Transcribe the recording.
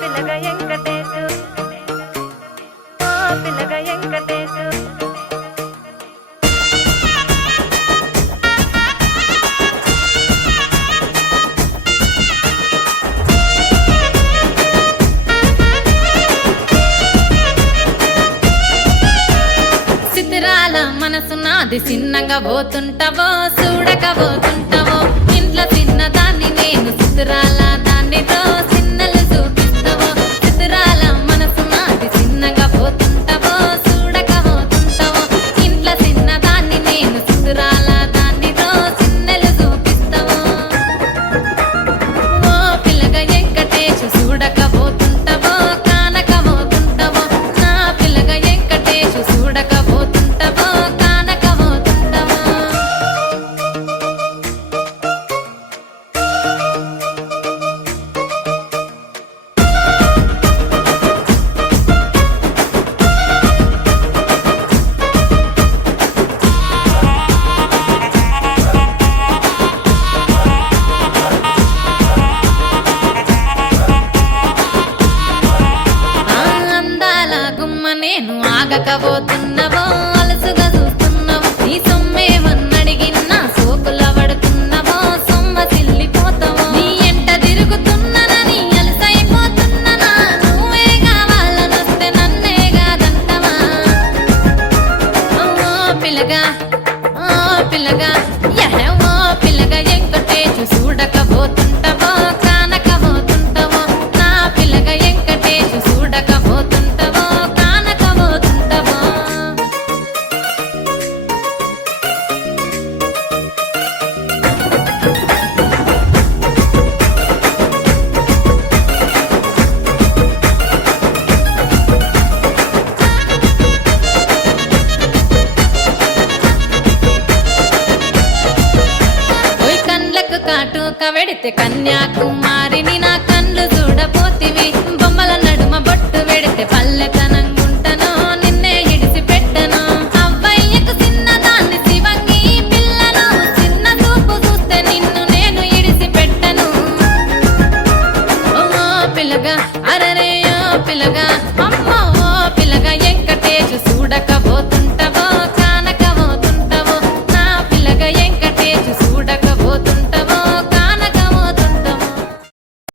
పిల్లగా వెంకటేశు ఓ పిల్లగా వెంకటేశు సిద్ధిరాల మనసు నాది చిన్నగా పోతుంటావో చూడక పోతుంటావో ఇంట్లో చిన్నదాన్ని నేను సిద్ధిరాల దాన్నితో చిన్నలు చూపిస్తావో సిద్ధిరాల మనసు నాది చిన్నగా పోతుంటావో చూడక పోతుంటావో ఇంట్లో చిన్నదాన్ని నేను సిద్ధిరాల దాన్నితో చిన్నలు చూపిస్తావో ఓ పిల్లగా వెంకటేశు చూడక పోతుంటావో కానక పోతుంటావో నా పిల్లగా వెంకటేశు చూడక పోతుంటావో కానక పోతుంటావో ఆ అందాల గుమ్మ నేను ఆగకపోతున్నావో అలసుగా చూస్తున్నావో నీ సొమ్మేమన్నడిగిన్నా సోకుల పడుతున్నావో సొమ్మ సిల్లిపోతావో నీ ఎంట తిరుగుతున్నానని అలసైపోతున్నానా నువ్వే కావాలనొస్తే నన్నే కాదంటవా ఓ పిల్లగా ఓ పిల్లగా ఓ పిల్లగా వెంకటేశు చూడకపోతుంటావో కానకపోతుంటావో నా పిల్లగా వెంకటేశు చూడకపోతుంటావో కానకపోతుంటావో ఓయ్ కండ్లకు కాటుక వెడితే కన్యాకుమారిని నా కళ్ళు చూడపోతివి బొమ్మల నడుమ బొట్టు వెడితే పల్లె